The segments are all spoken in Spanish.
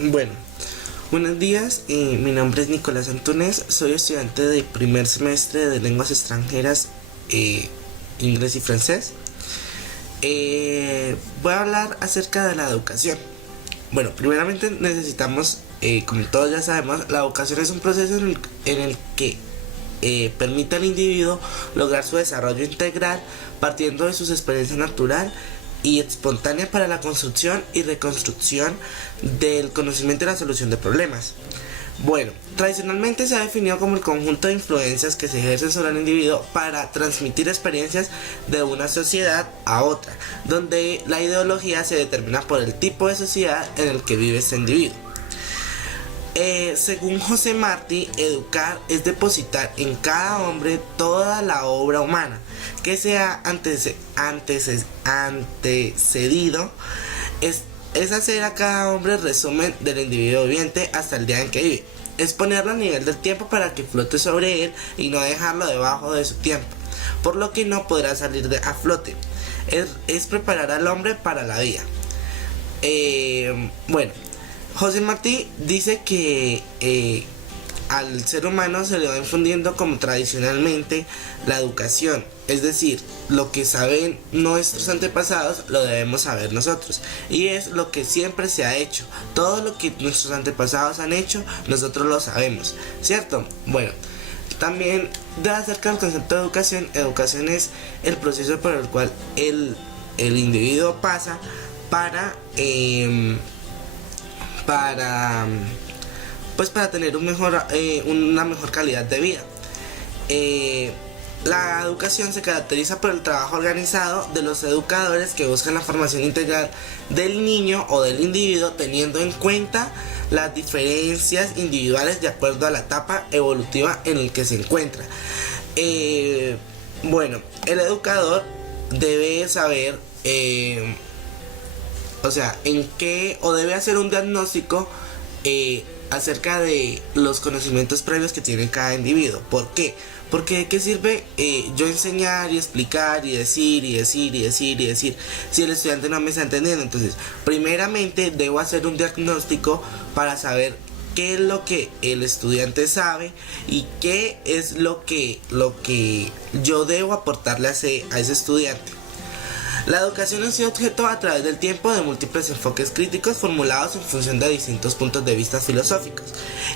Bueno, buenos días, mi nombre es Nicolás Antunes, soy estudiante de primer semestre de lenguas extranjeras, inglés y francés. Voy a hablar acerca de la educación. Bueno, primeramente necesitamos, como todos ya sabemos, la educación es un proceso en el que permite al individuo lograr su desarrollo integral partiendo de sus experiencias natural y espontánea para la construcción y reconstrucción del conocimiento y la solución de problemas. Bueno, tradicionalmente se ha definido como el conjunto de influencias que se ejercen sobre el individuo para transmitir experiencias de una sociedad a otra, donde la ideología se determina por el tipo de sociedad en el que vive ese individuo. Según José Martí, educar es depositar en cada hombre toda la obra humana que sea antecedido, es hacer a cada hombre el resumen del individuo viviente hasta el día en que vive, es ponerlo a nivel del tiempo para que flote sobre él y no dejarlo debajo de su tiempo, por lo que no podrá salir a flote, es preparar al hombre para la vida. Bueno, José Martí dice que al ser humano se le va infundiendo como tradicionalmente la educación, es decir, lo que saben nuestros antepasados lo debemos saber nosotros, y es lo que siempre se ha hecho. Todo lo que nuestros antepasados han hecho nosotros lo sabemos, ¿cierto? Bueno, también de acerca del concepto de educación es el proceso por el cual el individuo pasa para tener una mejor calidad de vida. La educación se caracteriza por el trabajo organizado de los educadores que buscan la formación integral del niño o del individuo, teniendo en cuenta las diferencias individuales de acuerdo a la etapa evolutiva en el que se encuentra. Bueno, el educador debe saber debe hacer un diagnóstico acerca de los conocimientos previos que tiene cada individuo. ¿Por qué? Porque ¿de qué sirve yo enseñar y explicar y decir si el estudiante no me está entendiendo? Entonces, primeramente debo hacer un diagnóstico para saber qué es lo que el estudiante sabe y qué es lo que yo debo aportarle a ese estudiante. La educación ha sido objeto a través del tiempo de múltiples enfoques críticos formulados en función de distintos puntos de vista filosóficos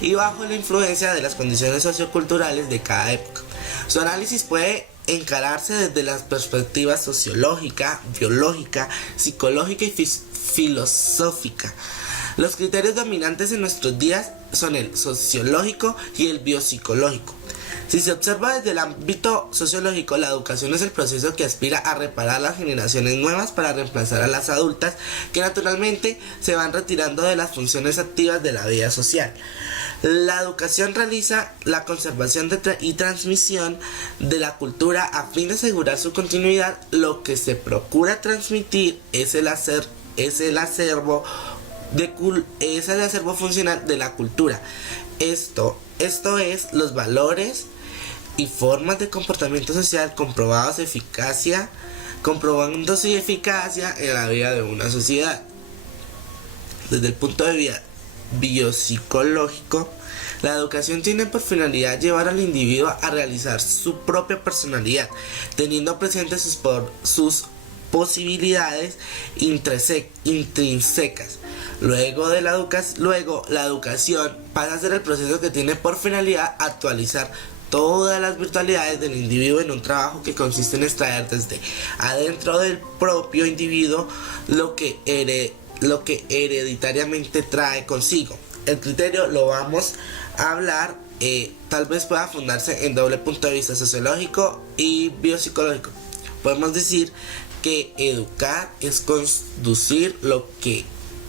y bajo la influencia de las condiciones socioculturales de cada época. Su análisis puede encararse desde las perspectivas sociológica, biológica, psicológica y filosófica. Los criterios dominantes en nuestros días son el sociológico y el biopsicológico. Si se observa desde el ámbito sociológico, la educación es el proceso que aspira a reparar las generaciones nuevas para reemplazar a las adultas que naturalmente se van retirando de las funciones activas de la vida social. La educación realiza la conservación y transmisión de la cultura a fin de asegurar su continuidad. Lo que se procura transmitir es el acervo funcional de la cultura. Esto es los valores y formas de comportamiento social comprobando su eficacia en la vida de una sociedad. Desde el punto de vista biopsicológico, la educación tiene por finalidad llevar al individuo a realizar su propia personalidad, teniendo presentes sus posibilidades intrínsecas. Luego la educación pasa a ser el proceso que tiene por finalidad actualizar todas las virtualidades del individuo en un trabajo que consiste en extraer desde adentro del propio individuo lo que hereditariamente trae consigo. El criterio lo vamos a hablar, tal vez pueda fundarse en doble punto de vista sociológico y biopsicológico. Podemos decir que educar es conducir lo que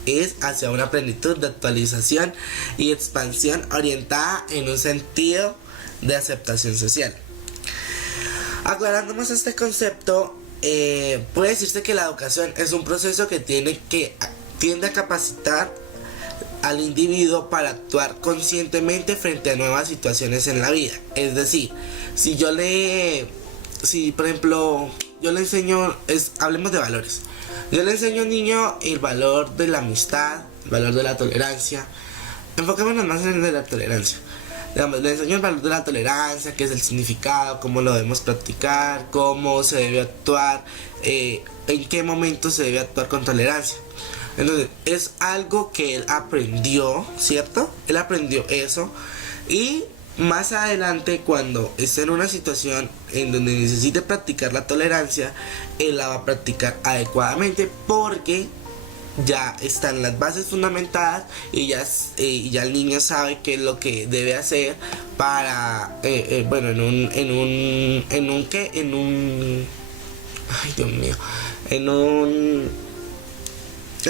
es hacia una plenitud de actualización y expansión orientada en un sentido de aceptación social. Aclarando más este concepto, puede decirse que la educación es un proceso que tiende a capacitar al individuo para actuar conscientemente frente a nuevas situaciones en la vida. Es decir, si por ejemplo yo le enseño, hablemos de valores. Yo le enseño a un niño el valor de la amistad, el valor de la tolerancia. Enfoquémonos más en el de la tolerancia. Digamos, le enseño el valor de la tolerancia, qué es el significado, cómo lo debemos practicar, cómo se debe actuar, en qué momento se debe actuar con tolerancia. Entonces, es algo que él aprendió, ¿cierto? Él aprendió eso y más adelante, cuando esté en una situación en donde necesite practicar la tolerancia, él la va a practicar adecuadamente porque ya están las bases fundamentadas y ya el niño sabe qué es lo que debe hacer para, bueno, ay Dios mío, en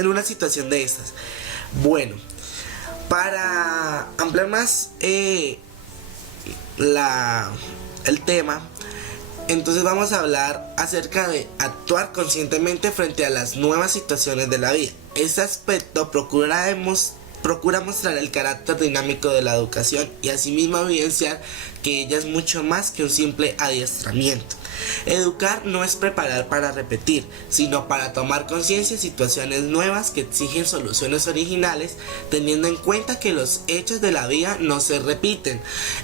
una situación de estas. Bueno, para ampliar más el tema, entonces vamos a hablar acerca de actuar conscientemente frente a las nuevas situaciones de la vida. Este aspecto procura mostrar el carácter dinámico de la educación y asimismo evidenciar que ella es mucho más que un simple adiestramiento. Educar no es preparar para repetir, sino para tomar conciencia de situaciones nuevas que exigen soluciones originales, teniendo en cuenta que los hechos de la vida no se repiten.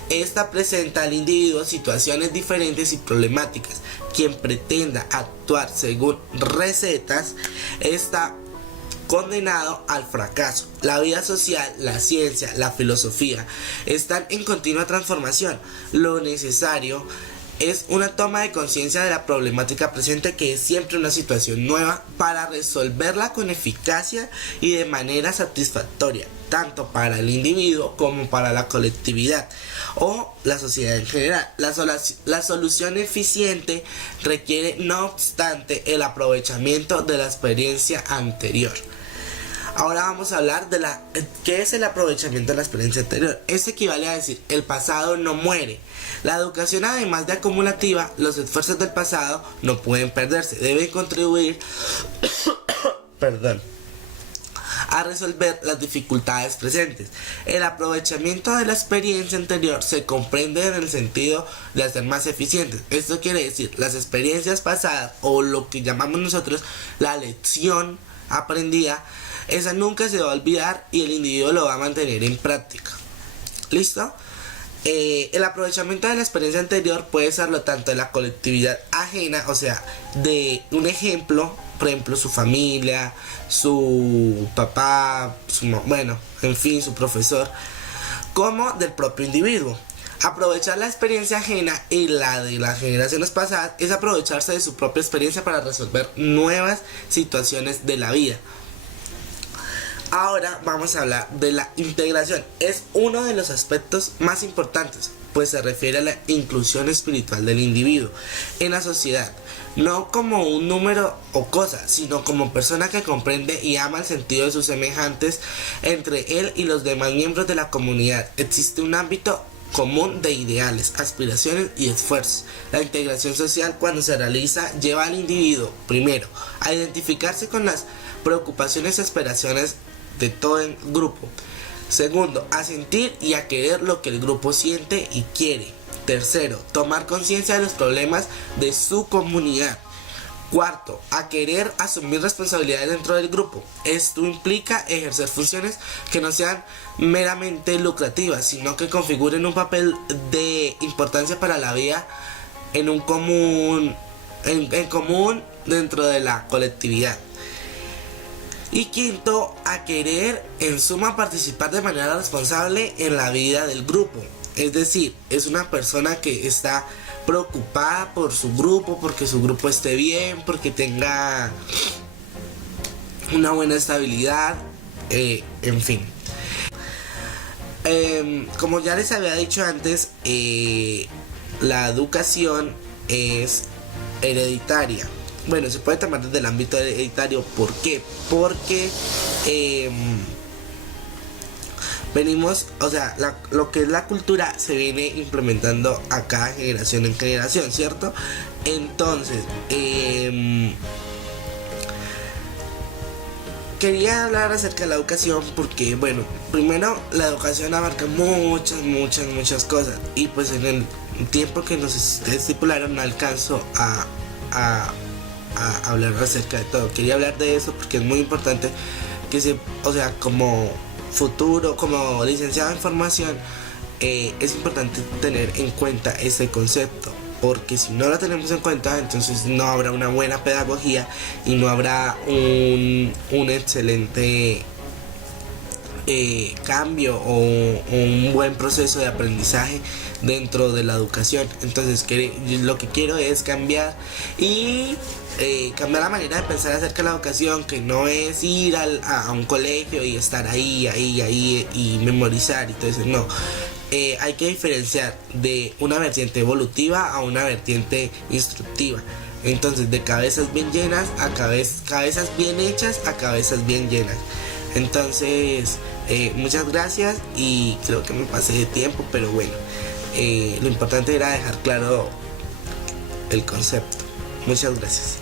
Esta presenta al individuo situaciones diferentes y problemáticas. Quien pretenda actuar según recetas está condenado al fracaso. La vida social, la ciencia, la filosofía están en continua transformación. Lo necesario es una toma de conciencia de la problemática presente, que es siempre una situación nueva, para resolverla con eficacia y de manera satisfactoria, tanto para el individuo como para la colectividad o la sociedad en general. La solución eficiente requiere, no obstante, el aprovechamiento de la experiencia anterior. Ahora vamos a hablar de ¿qué es el aprovechamiento de la experiencia anterior? Esto equivale a decir, el pasado no muere. La educación, además de acumulativa, los esfuerzos del pasado no pueden perderse. Deben contribuir a resolver las dificultades presentes. El aprovechamiento de la experiencia anterior se comprende en el sentido de hacer más eficientes. Esto quiere decir, las experiencias pasadas, o lo que llamamos nosotros la lección aprendida, esa nunca se va a olvidar y el individuo lo va a mantener en práctica. ¿Listo? El aprovechamiento de la experiencia anterior puede serlo tanto de la colectividad ajena, o sea, de un ejemplo, por ejemplo, su familia, su papá, su profesor, como del propio individuo. Aprovechar la experiencia ajena y la de las generaciones pasadas es aprovecharse de su propia experiencia para resolver nuevas situaciones de la vida. Ahora vamos a hablar de la integración. Es uno de los aspectos más importantes, pues se refiere a la inclusión espiritual del individuo en la sociedad, no como un número o cosa, sino como persona que comprende y ama el sentido de sus semejantes. Entre él y los demás miembros de la comunidad existe un ámbito común de ideales, aspiraciones y esfuerzos. La integración social, cuando se realiza, lleva al individuo, primero, a identificarse con las preocupaciones y aspiraciones de todo el grupo. Segundo, a sentir y a querer lo que el grupo siente y quiere. Tercero, tomar conciencia de los problemas de su comunidad. Cuarto, a querer asumir responsabilidades dentro del grupo. Esto implica ejercer funciones que no sean meramente lucrativas, sino que configuren un papel de importancia para la vida en común dentro de la colectividad. Y quinto, a querer en suma participar de manera responsable en la vida del grupo. Es decir, es una persona que está preocupada por su grupo, porque su grupo esté bien, porque tenga una buena estabilidad, en fin. Como ya les había dicho antes, la educación es hereditaria. Bueno, se puede tomar desde el ámbito hereditario. ¿Por qué? Porque venimos, o sea, lo que es la cultura se viene implementando a cada generación en generación, ¿cierto? Entonces, quería hablar acerca de la educación porque, bueno, primero la educación abarca muchas cosas y pues en el tiempo que nos estipularon no alcanzo a a hablar acerca de todo. Quería hablar de eso porque es muy importante que o sea, como futuro, como licenciado en formación, es importante tener en cuenta ese concepto, porque si no lo tenemos en cuenta, entonces no habrá una buena pedagogía y no habrá un excelente cambio o un buen proceso de aprendizaje dentro de la educación. Entonces lo que quiero es cambiar y cambiar la manera de pensar acerca de la educación, que no es ir a un colegio y estar ahí y memorizar y todo eso, no. Hay que diferenciar de una vertiente evolutiva a una vertiente instructiva. Entonces, de cabezas bien llenas a cabezas bien hechas a cabezas bien llenas. Entonces, muchas gracias, y creo que me pasé de tiempo, pero bueno, lo importante era dejar claro el concepto. Muchas gracias.